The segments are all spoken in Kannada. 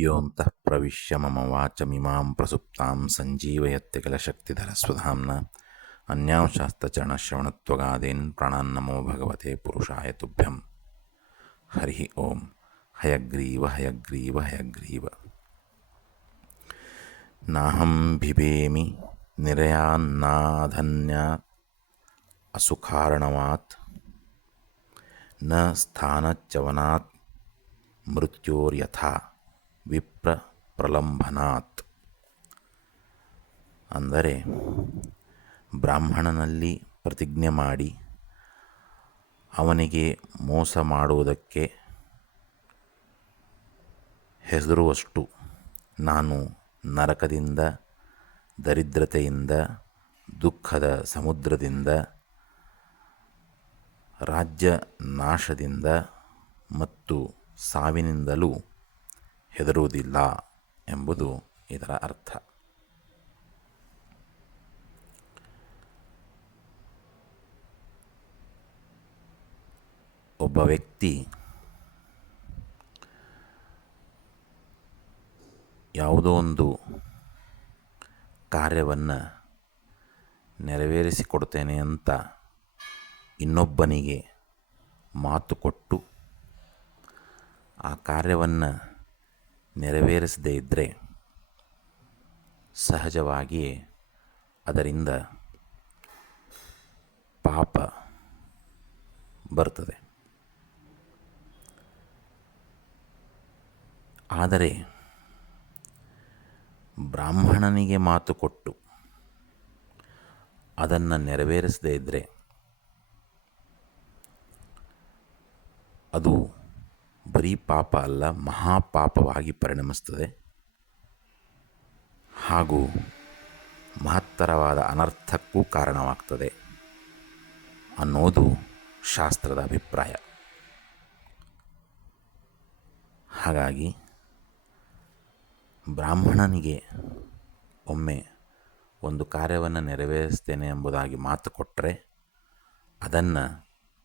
ಯೋऽन्तಃ ಪ್ರವಿಶ್ಯ ಮಮ ವಾಚಮಿಮಾಂ ಪ್ರಸುಪ್ತಾಂ ಸಂಜೀವಯತ್ಯಖಿಲಶಕ್ತಿಧರಸ್ವಧಾಮ್ನಾ ಅನ್ಯಾಂಶಾಸ್ತ್ರಚರಣಶ್ರವಣತ್ವಗಾದೀನ್ ಪ್ರಾಣಾನ್ನಮೋ ಭಗವತೆ ಪುರುಷಾಯ ತುಭ್ಯಂ. ಹರಿ ಓಂ. ಹಯಗ್ರೀವ ಹಯಗ್ರೀವ ಹಯಗ್ರೀವ. ನಾಹಂ ಬಿಬೇಮಿ ನಿರಯಾನ್ನಾಧನ್ಯಾತ್ ಅಸುಖಾರ್ಣವಾತ್ ನ ಸ್ಥಾನಚ್ಯವನಾತ್ ಮೃತ್ಯೋರ್ಯಥಾ ವಿಪ್ರ ಪ್ರಲಂಬನಾತ್. ಅಂದರೆ ಬ್ರಾಹ್ಮಣನಲ್ಲಿ ಪ್ರತಿಜ್ಞೆ ಮಾಡಿ ಅವನಿಗೆ ಮೋಸ ಮಾಡುವುದಕ್ಕೆ ಹೆದರುವಷ್ಟು ನಾನು ನರಕದಿಂದ, ದರಿದ್ರತೆಯಿಂದ, ದುಃಖದ ಸಮುದ್ರದಿಂದ, ರಾಜ್ಯ ನಾಶದಿಂದ ಮತ್ತು ಸಾವಿನಿಂದಲೂ ಹೆದರುವುದಿಲ್ಲ ಎಂಬುದು ಇದರ ಅರ್ಥ. ಒಬ್ಬ ವ್ಯಕ್ತಿ ಯಾವುದೋ ಒಂದು ಕಾರ್ಯವನ್ನು ನೆರವೇರಿಸಿಕೊಡ್ತೇನೆ ಅಂತ ಇನ್ನೊಬ್ಬನಿಗೆ ಮಾತು ಕೊಟ್ಟು ಆ ಕಾರ್ಯವನ್ನು ನೆರವೇರಿಸದೇ ಇದ್ದರೆ ಸಹಜವಾಗಿಯೇ ಅದರಿಂದ ಪಾಪ ಬರ್ತದೆ. ಆದರೆ ಬ್ರಾಹ್ಮಣನಿಗೆ ಮಾತು ಕೊಟ್ಟು ಅದನ್ನು ನೆರವೇರಿಸದೇ ಇದ್ದರೆ ಅದು ಬರೀ ಪಾಪ ಅಲ್ಲ, ಮಹಾಪಾಪವಾಗಿ ಪರಿಣಮಿಸ್ತದೆ ಹಾಗೂ ಮಹತ್ತರವಾದ ಅನರ್ಥಕ್ಕೂ ಕಾರಣವಾಗ್ತದೆ ಅನ್ನೋದು ಶಾಸ್ತ್ರದ ಅಭಿಪ್ರಾಯ. ಹಾಗಾಗಿ ಬ್ರಾಹ್ಮಣನಿಗೆ ಒಮ್ಮೆ ಒಂದು ಕಾರ್ಯವನ್ನು ನೆರವೇರಿಸ್ತೇನೆ ಎಂಬುದಾಗಿ ಮಾತು ಕೊಟ್ಟರೆ ಅದನ್ನು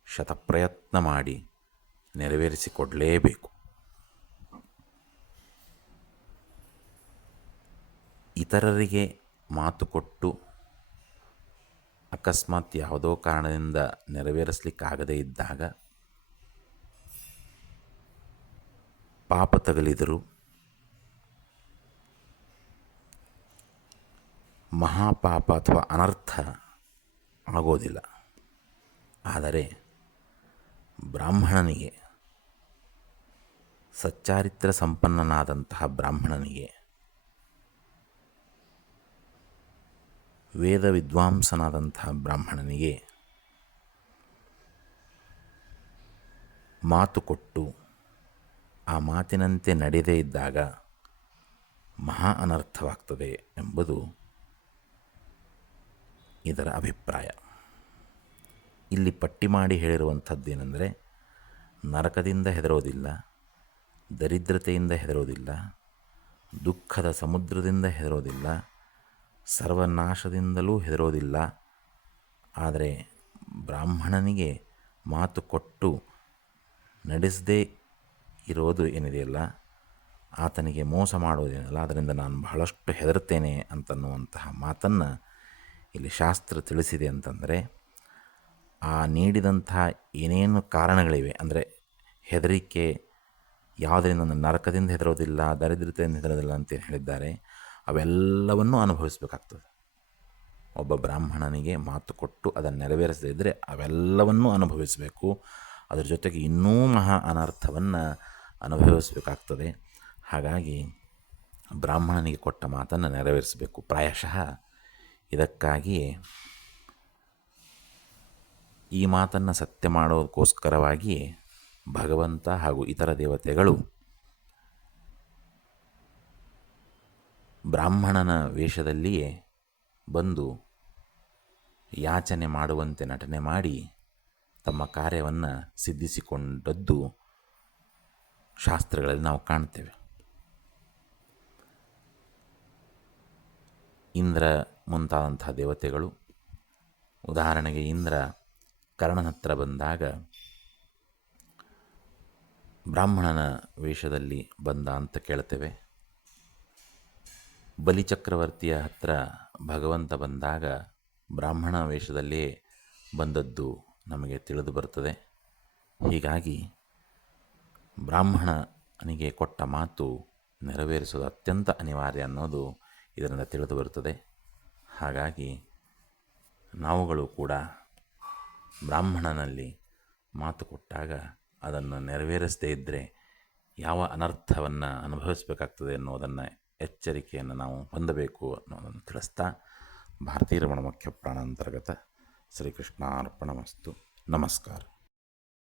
ಶತಪ್ರಯತ್ನ ಮಾಡಿ ನೆರವೇರಿಸಿಕೊಡಲೇಬೇಕು. ಇತರರಿಗೆ ಮಾತು ಕೊಟ್ಟು ಅಕಸ್ಮಾತ್ ಯಾವುದೋ ಕಾರಣದಿಂದ ನೆರವೇರಿಸಲಿಕ್ಕಾಗದೇ ಇದ್ದಾಗ ಪಾಪ ತಗಲಿದರೂ ಮಹಾಪಾಪ ಅಥವಾ ಅನರ್ಥ ಆಗೋದಿಲ್ಲ. ಆದರೆ ಬ್ರಾಹ್ಮಣನಿಗೆ, ಸಚ್ಚಾರಿತ್ರ ಸಂಪನ್ನನಾದಂತಹ ಬ್ರಾಹ್ಮಣನಿಗೆ, ವೇದ ವಿದ್ವಾಂಸನಾದಂತಹ ಬ್ರಾಹ್ಮಣನಿಗೆ ಮಾತು ಕೊಟ್ಟು ಆ ಮಾತಿನಂತೆ ನಡೆಯದೇ ಇದ್ದಾಗ ಮಹಾ ಅನರ್ಥವಾಗ್ತದೆ ಎಂಬುದು ಇದರ ಅಭಿಪ್ರಾಯ. ಇಲ್ಲಿ ಪಟ್ಟಿ ಮಾಡಿ ಹೇಳಿರುವಂಥದ್ದೇನೆಂದರೆ, ನರಕದಿಂದ ಹೆದರೋದಿಲ್ಲ, ದರಿದ್ರತೆಯಿಂದ ಹೆದರೋದಿಲ್ಲ, ದುಃಖದ ಸಮುದ್ರದಿಂದ ಹೆದರೋದಿಲ್ಲ, ಸರ್ವನಾಶದಿಂದಲೂ ಹೆದರೋದಿಲ್ಲ. ಆದರೆ ಬ್ರಾಹ್ಮಣನಿಗೆ ಮಾತು ಕೊಟ್ಟು ನಡೆಸದೇ ಇರೋದು ಏನಿದೆಯಲ್ಲ, ಆತನಿಗೆ ಮೋಸ ಮಾಡೋದೇನಿಲ್ಲ, ಅದರಿಂದ ನಾನು ಬಹಳಷ್ಟು ಹೆದರ್ತೇನೆ ಅಂತನ್ನುವಂತಹ ಮಾತನ್ನು ಇಲ್ಲಿ ಶಾಸ್ತ್ರ ತಿಳಿಸಿದೆ. ಅಂತಂದರೆ ಆ ನೀಡಿದಂತಹ ಏನೇನು ಕಾರಣಗಳಿವೆ, ಅಂದರೆ ಹೆದರಿಕೆ ಯಾವುದರಿಂದ, ನರಕದಿಂದ ಹೆದರೋದಿಲ್ಲ, ದರಿದ್ರತೆಯಿಂದ ಹೆದರೋದಿಲ್ಲ ಅಂತ ಹೇಳಿದ್ದಾರೆ, ಅವೆಲ್ಲವನ್ನೂ ಅನುಭವಿಸಬೇಕಾಗ್ತದೆ. ಒಬ್ಬ ಬ್ರಾಹ್ಮಣನಿಗೆ ಮಾತು ಕೊಟ್ಟು ಅದನ್ನು ನೆರವೇರಿಸದೇ ಇದ್ದರೆ ಅವೆಲ್ಲವನ್ನೂ ಅನುಭವಿಸಬೇಕು. ಅದರ ಜೊತೆಗೆ ಇನ್ನೂ ಮಹಾ ಅನರ್ಥವನ್ನು ಅನುಭವಿಸಬೇಕಾಗ್ತದೆ. ಹಾಗಾಗಿ ಬ್ರಾಹ್ಮಣನಿಗೆ ಕೊಟ್ಟ ಮಾತನ್ನು ನೆರವೇರಿಸಬೇಕು. ಪ್ರಾಯಶಃ ಇದಕ್ಕಾಗಿಯೇ ಈ ಮಾತನ್ನು ಸತ್ಯ ಮಾಡೋದಕ್ಕೋಸ್ಕರವಾಗಿಯೇ ಭಗವಂತ ಹಾಗೂ ಇತರ ದೇವತೆಗಳು ಬ್ರಾಹ್ಮಣನ ವೇಷದಲ್ಲಿಯೇ ಬಂದು ಯಾಚನೆ ಮಾಡುವಂತೆ ನಟನೆ ಮಾಡಿ ತಮ್ಮ ಕಾರ್ಯವನ್ನು ಸಿದ್ಧಿಸಿಕೊಂಡದ್ದು ಶಾಸ್ತ್ರಗಳಲ್ಲಿ ನಾವು ಕಾಣ್ತೇವೆ. ಇಂದ್ರ ಮುಂತಾದಂತಹ ದೇವತೆಗಳು, ಉದಾಹರಣೆಗೆ ಇಂದ್ರ ಕರ್ಣನ ಹತ್ರ ಬಂದಾಗ ಬ್ರಾಹ್ಮಣನ ವೇಷದಲ್ಲಿ ಬಂದ ಅಂತ ಕೇಳ್ತೇವೆ. ಬಲಿಚಕ್ರವರ್ತಿಯ ಹತ್ರ ಭಗವಂತ ಬಂದಾಗ ಬ್ರಾಹ್ಮಣ ವೇಷದಲ್ಲಿಯೇ ಬಂದದ್ದು ನಮಗೆ ತಿಳಿದು ಬರುತ್ತದೆ. ಹೀಗಾಗಿ ಬ್ರಾಹ್ಮಣನಿಗೆ ಕೊಟ್ಟ ಮಾತು ನೆರವೇರಿಸೋದು ಅತ್ಯಂತ ಅನಿವಾರ್ಯ ಅನ್ನೋದು ಇದರಿಂದ ತಿಳಿದು ಬರುತ್ತದೆ. ಹಾಗಾಗಿ ನಾವುಗಳು ಕೂಡ ಬ್ರಾಹ್ಮಣನಲ್ಲಿ ಮಾತು ಕೊಟ್ಟಾಗ ಅದನ್ನು ನೆರವೇರಿಸದೇ ಇದ್ದರೆ ಯಾವ ಅನರ್ಥವನ್ನು ಅನುಭವಿಸಬೇಕಾಗ್ತದೆ ಅನ್ನೋದನ್ನು ಎಚ್ಚರಿಕೆಯನ್ನು ನಾವು ಹೊಂದಬೇಕು ಅನ್ನೋದನ್ನು ತಿಳಿಸ್ತಾ, ಭಾರತೀಯ ರಮಣ ಮುಖ್ಯ ಪ್ರಾಣಾಂತರ್ಗತ ಶ್ರೀಕೃಷ್ಣಾರ್ಪಣಮಸ್ತು. ನಮಸ್ಕಾರ.